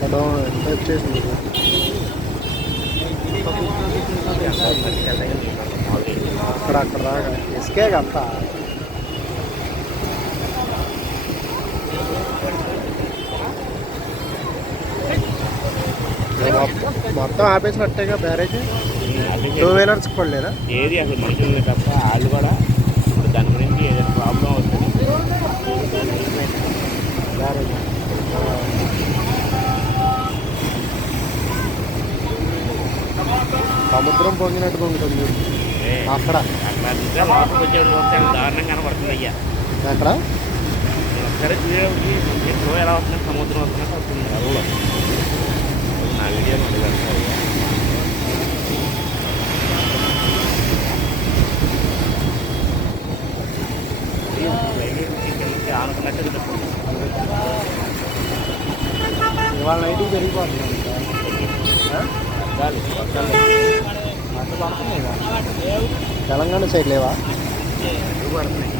వచ్చేసింది? అక్కడ అక్కడ దాకా ఇసుకే అంతా? మొత్తం- మొత్తం ఆపేసినట్టేగా బ్యారేజ్? టూ వీలర్స్కి పడలేదా? ఏది అసలు మనుషులు తప్ప వాళ్ళు కూడా ఇప్పుడు దాని గురించి ఏదైనా ప్రాబ్లం వస్తుంది barrage. సముద్రం పొంగినట్టు పొంగుతుంది ఏ, అక్కడ అక్కడ ఇంకా లోపలికి వచ్చే చూస్తే దారుణంగా కనపడుతుంది అయ్యా ఎక్కడ ఒకసారి చూడడానికి ఎప్పుడో ఎలా వస్తున్నా సముద్రం వస్తున్నట్టు వస్తుంది అరువులో నా వీడియో నుండి పెడతారు ఆనుకున్నట్టు తెలుస్తుంది. ఇవాళ నైట్ పెరిగిపోతుంది వర్షాలు, వర్షాలు Telangana side లేవా? పడుతున్నాయి